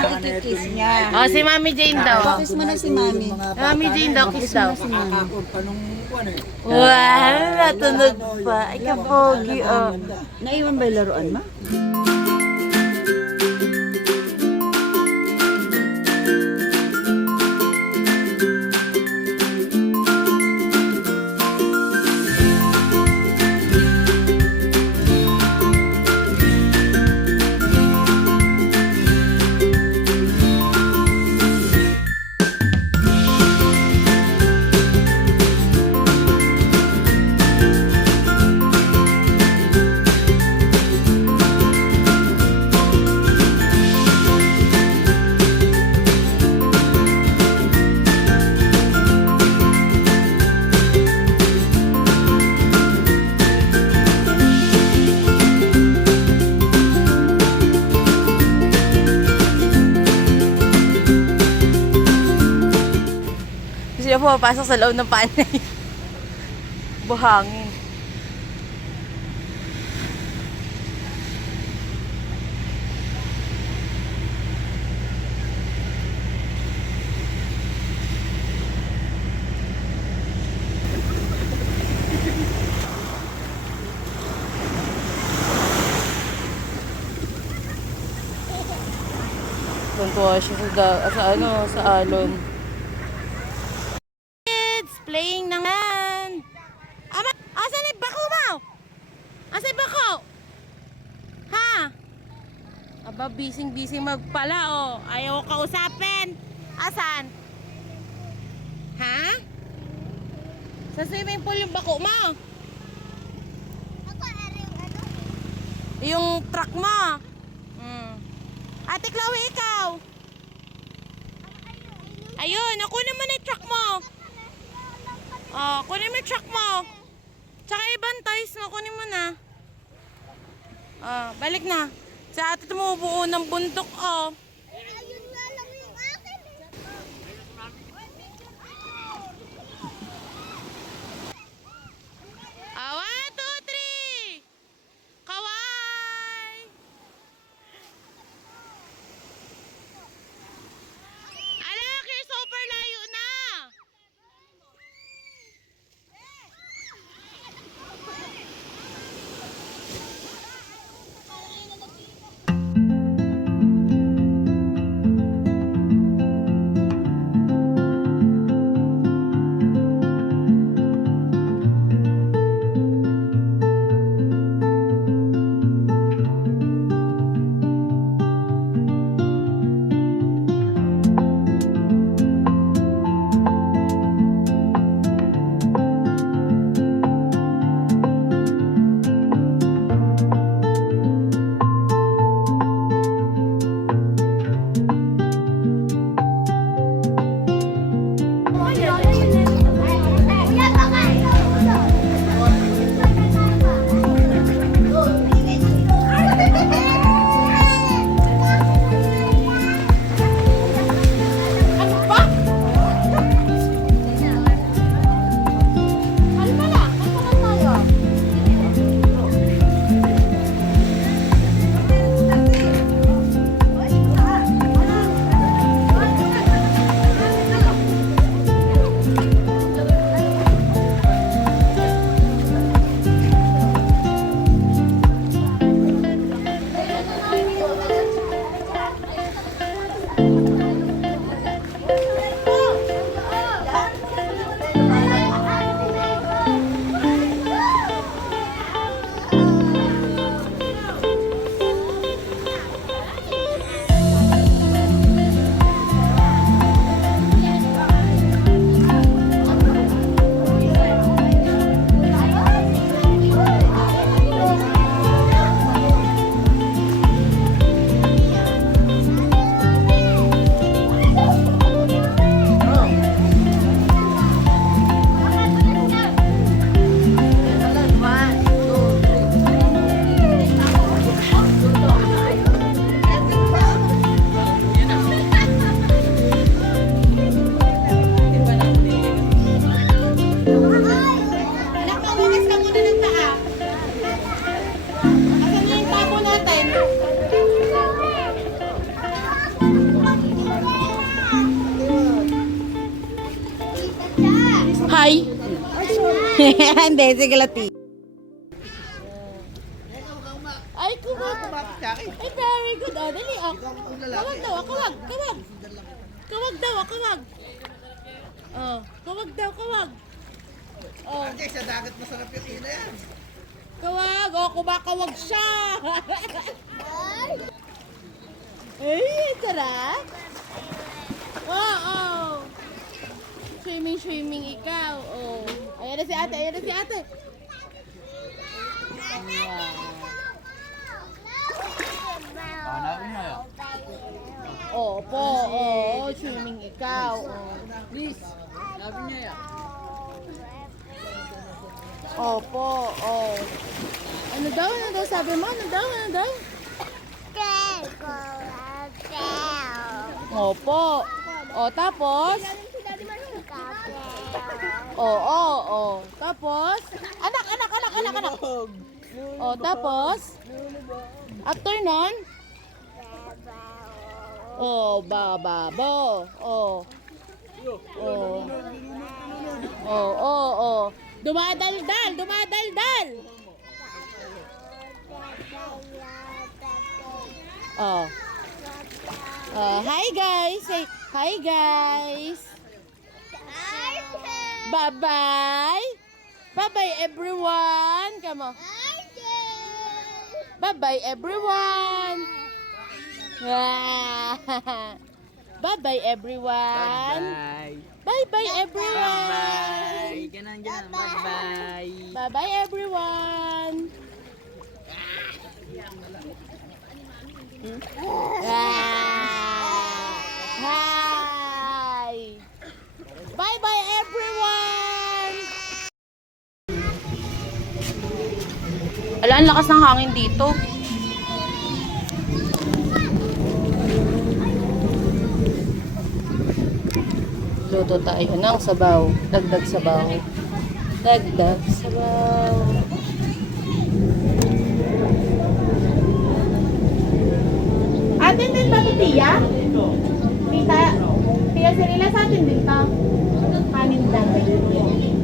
Si Mami ang ikikis niya. Oh, si Mami Jane daw. Kiss mo na si Mami. Mami Jane daw, kiss daw. Si Mami. Wow, natunog pa. Ay, kapogi, oh. Naiwan ba yung laruan mo? Niya pumapasok sa loob ng panay. Buhangin. Tuntua siya sa, da- sa ano, sa alon. Kids, playing naman. Ama, asan yung bako mo? Asan yung bako? Ha? Bising-bising magpala, oh. Ayaw ko kausapin. Asan? Ha? Sa swimming pool yung bako mo? Yung truck mo? Hmm. Ate Chloe, ikaw? Ayun, nakunin mo na yung truck mo. Oh, kunin mo yung truck mo. Tsaka ibang toys mo, kunin mo na. Oh, balik na. Sa ate tumubuo ng bundok, oh. Hindi, sige lati. Swimming, swimming ikaw. Oh. Ayan na si ate, ayan na si ate. Hanapin na yun. Oh, po, oh, swimming ikaw. Oh. Please, hanapin niya yan. Opo, oh. Ano daw? Ano daw sabi mo? Ano daw? Ano daw? Opo. O, tapos? Oo, oo, oo. Tapos? Anak, anak, anak, anak, anak. O, tapos? After nun? Oh, bababo. Oh. Oh. Oh, oh, oh. Dumadaldal, dumadaldal. Oh. Oh, hi guys. Say hi guys. Bye-bye. Bye-bye everyone. Come on. Bye-bye everyone. Bye-bye everyone. Bye. Bye-bye everyone. Bye. Ganun, ganun. Bye-bye. Bye-bye everyone. Ah. Hi. Bye-bye everyone. Ala, ang lakas ng hangin dito. Luto tayo ng sabaw. Dagdag sabaw. Dagdag sabaw. Atin din ba ito, Tia? Tita, Tia Cirila sa atin din to. Kanin dagdag.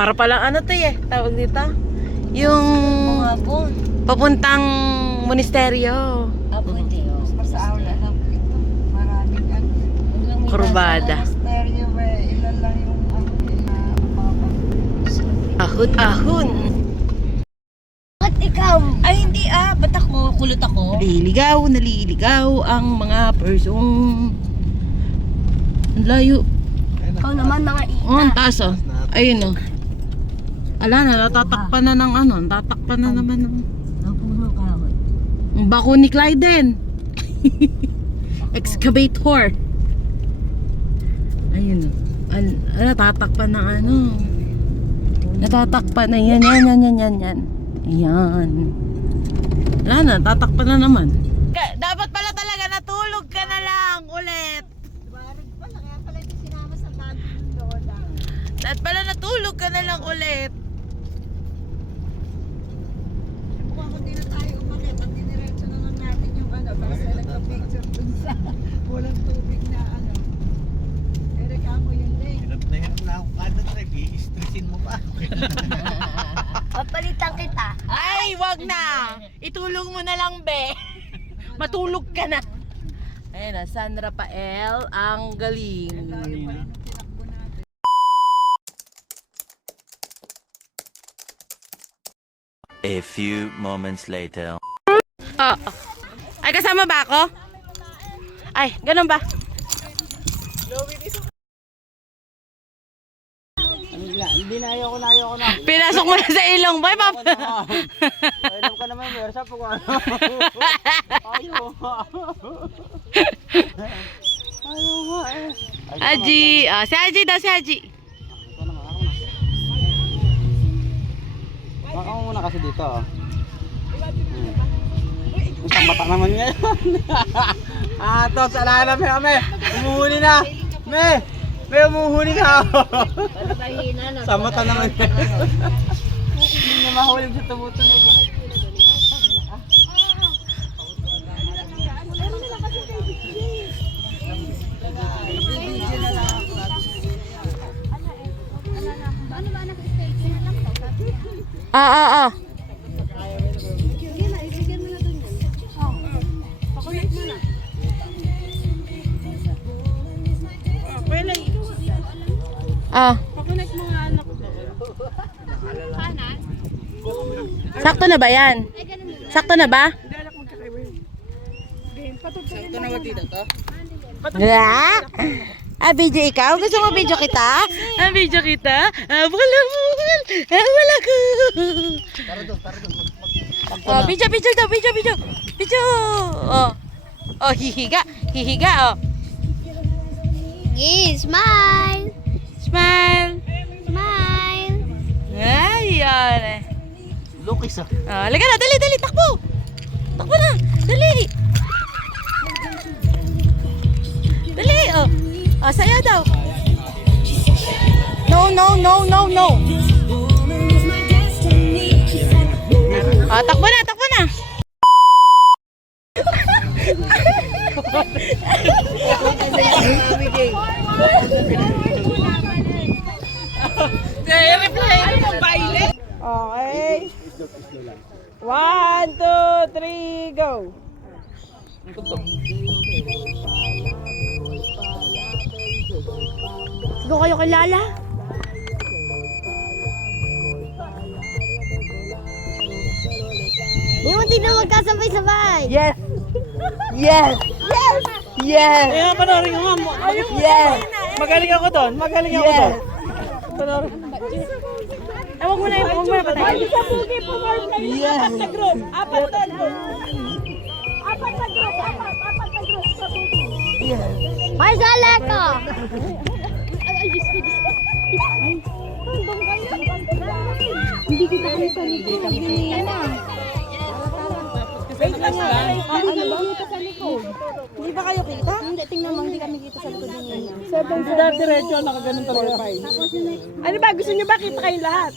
Para palang ano to eh, tawag dito. Yung Hapon. papuntang monasteryo. Apo, hindi. Sa aula lang po ito. Maraming ano. Kurbada. Stereo, eh, ilan lang yung ano, eh, Ahon-ahon. Ba't ikaw? Ay, hindi ah. Ba't ako? Kulot ako? Naliligaw, naliligaw ang mga persong... Ang layo. Ikaw naman mga. Oh, ang taas oh. Ayun oh. Ala na, natatakpan na ng ano, natatakpan na naman ng... Ang puno kahoy. Ang bako ni Clyden. Excavator. Ayun oh. Al, ala, tatakpan ng ano. Natatakpan na yan, yan, yan, yan, yan, yan. Ayan. Wala na, tatakpan na naman. dapat pala talaga natulog ka na lang ulit. Barig pala, kaya pala hindi sinama sa bagong lola. Dapat pala natulog ka na lang ulit. Mukhang hindi na tayo umakit at diniretso na lang natin yung ano, para sa nagka-picture dun sa walang tubig na ano. Eh, reklamo yun eh. Hirap na hirap na ako kada trip. I-stressin mo pa. Papalitan kita. Ay, wag na. Itulog mo na lang, be. Matulog ka na. Na, San Rafael, ang galing. A few moments later. Oo. Ay, kasama ba ako? Ay, ganun ba? Hindi na ayoko na ayoko na. Pinasok mo na sa ilong, boy, pap. Pwede ka naman versa po ano. Ayaw. Eh. Haji. Ah, si Haji daw, si na. Baka mo muna kasi dito. oh. Hmm. Isang mata naman ngayon. ah, to, salahan na, me, me. Umuhuli na. Me, me, umuhuli na. Sa mata naman ngayon. Hindi na mahulog sa tumutunog. Ah, ah, ah. Ah. Sakto na ba yan? Sakto na ba? Sakto na ba dito to? Ah, ah, video ikaw? Gusto mo video kita? Ah, video kita? Ah, wala mo. Ah, wala ko. Oh, video, video daw, video, video. Video. Oh. Oh, hihiga. Hihiga, oh. Yeah, smile! Smile. Smile! Ayan. Lukis ah. Oh, laga na, dali, dali, takbo. Takbo na, dali. Dali, oh. Oh, saya daw. No, no, no, no, no. Oh, takbo na, takbo na. Okay. One, two, three, go. Go kayo kay Lala. Di mo tignan magkasabay-sabay! Yes. Yes. Yes. Yes. Kaya panoorin ko nga. Yes. Magaling ako doon. Magaling ako doon. Panoorin. Ay, wag mo na, wag mo na patay. Yes. May sala ka! Hindi kita kami sa likod. Hindi na. Wait lang nga. Hindi kami dito sa likod. Hindi ba kayo kita? Hindi, tingnan mo, hindi kami dito sa likod. Seven sila diretso. Nakaganon talaga. Ano ba? Gusto niyo ba kita kayong lahat?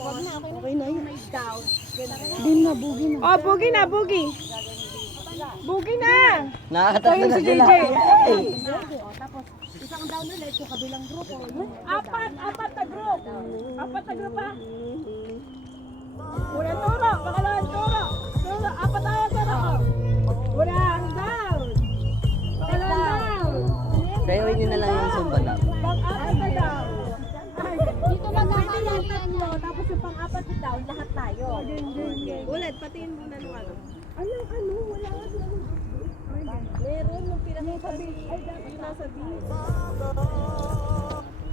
Oh, bugi na, bugi. Bugi na. Nakakatatlo na sila. Ang down ulit, yung kabilang grupo. Apat, apat na group. Apat na group ha. Unang turo, pangalawang turo. Turo, apat tayo turo. Unang down. Dalawang down. Dayawin nyo na lang yung zumba na. Pang-apat na down. Dito magkakaroon ng tatlo, tapos yung pang-apat na down, lahat tayo. Ulit, patiin mo na nung ano. Ano, ano, wala nga doon. Meron yung pinakasabi. Ay, dapat nasa B.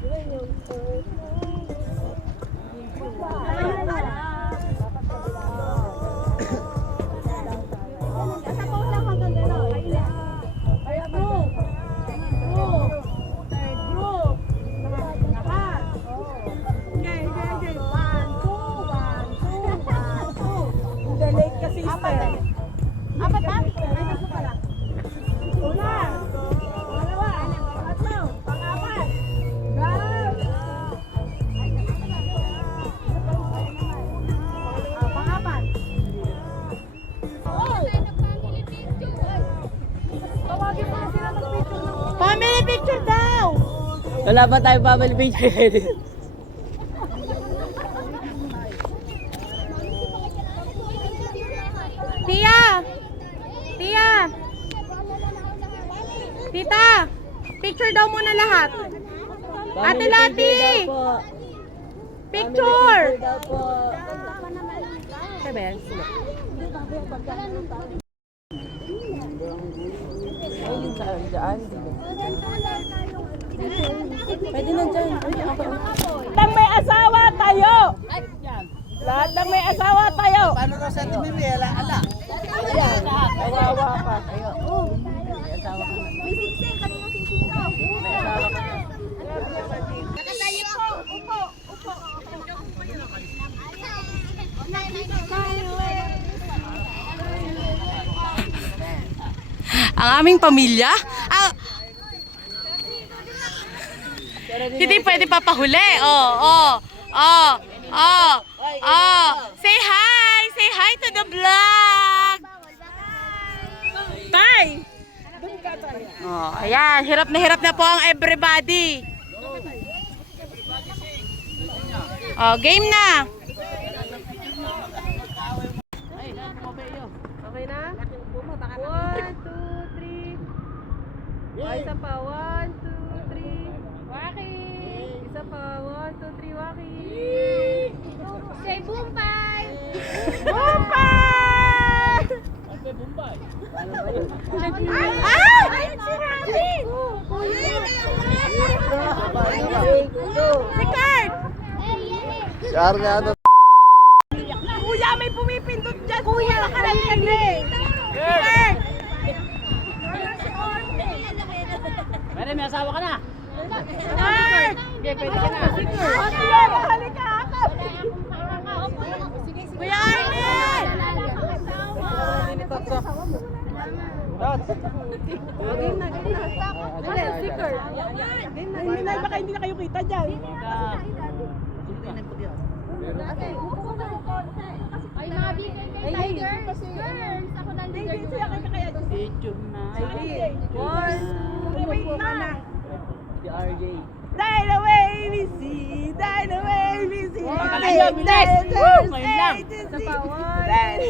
Yun Wala pa tayo family picture. Tia! Tia! Tita! Picture daw muna lahat. Ate Lati! Picture! Siya ba yan? Sila. Pwede na dyan. Lahat may asawa tayo! Lahat ng may asawa tayo! Paano ka sa tingin mo? Ala, ala. Kawawa ka. May singsing, kanina singsing ko. Nakatayo po. Upo. Upo. Ang aming pamilya? Hindi pwede papahuli. Oh, oh, oh, oh, oh. Say hi! Say hi to the vlog! Tay! Oh, ayan. Hirap na hirap na po ang everybody. Oh, game na. Okay na? One, two, three. Isa pa. One, two, three. Waki! Isa pa. One, two, three. Waki! Say bumpay. Bumpay! Ah! Si Robin! Si Kurt! Kargado. Kuya, may pumipindot dyan. Kuya, nakalagyan eh. Kurt! Pwede, may asawa ka na. Kurt! Okay, pwede ka na. Kuya, halika ako. Kuya Arnel! Game na, game na. Ano, sticker. Game na. Minay, baka hindi na kayo kita dyan. Ay, mga bigay kay Tigers. Girls, ako na leader. Hindi siya kita kaya dyan. Ay, One, wait na. Si RJ. Dine away, see. Dine away, see. Pagkalayo, bilis. Woo, ngayon lang. Isa pa, one, nine.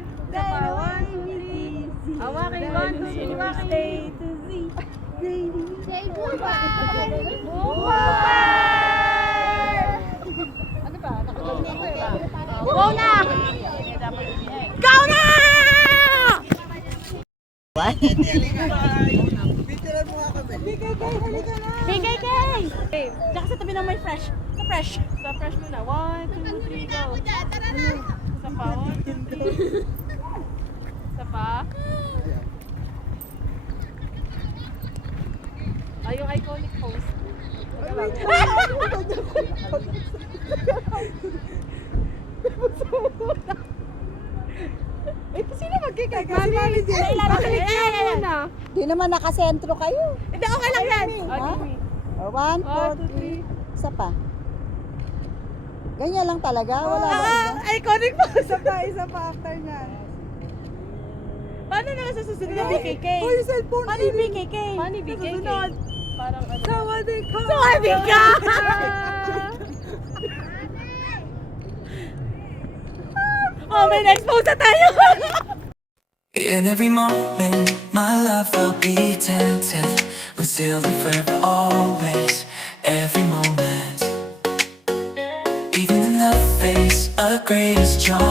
Isa pa, one, three. Awakin, one, two, three, stay to see. Say bumpay. Ano ba? Nakaganda ko eh. Go na! Go na! BKK! Diyan ka sa tabi ng may fresh. Sa fresh. Sa fresh muna. One, two, three, go. Isa pa, one. Isa pa. Ay, yung iconic pose. Eh, magkikay? Kasi mami din. muna. Di naman nakasentro kayo. Hindi, okay lang yan. Okay. O, one, two, three. isa pa. Ganyan lang talaga. Wala ba Ah, iba? iconic po. Isa pa, isa pa after na. Paano naman sa susunod na BKK? Oh, yung cellphone. Paano yung BKK? Paano yung BKK? parang ano. Sawadee ka! Sabi ka! oh, may next pose na tayo! In every moment, my love will be. We're still and forever, always, every moment. Even in the face of greatest charm,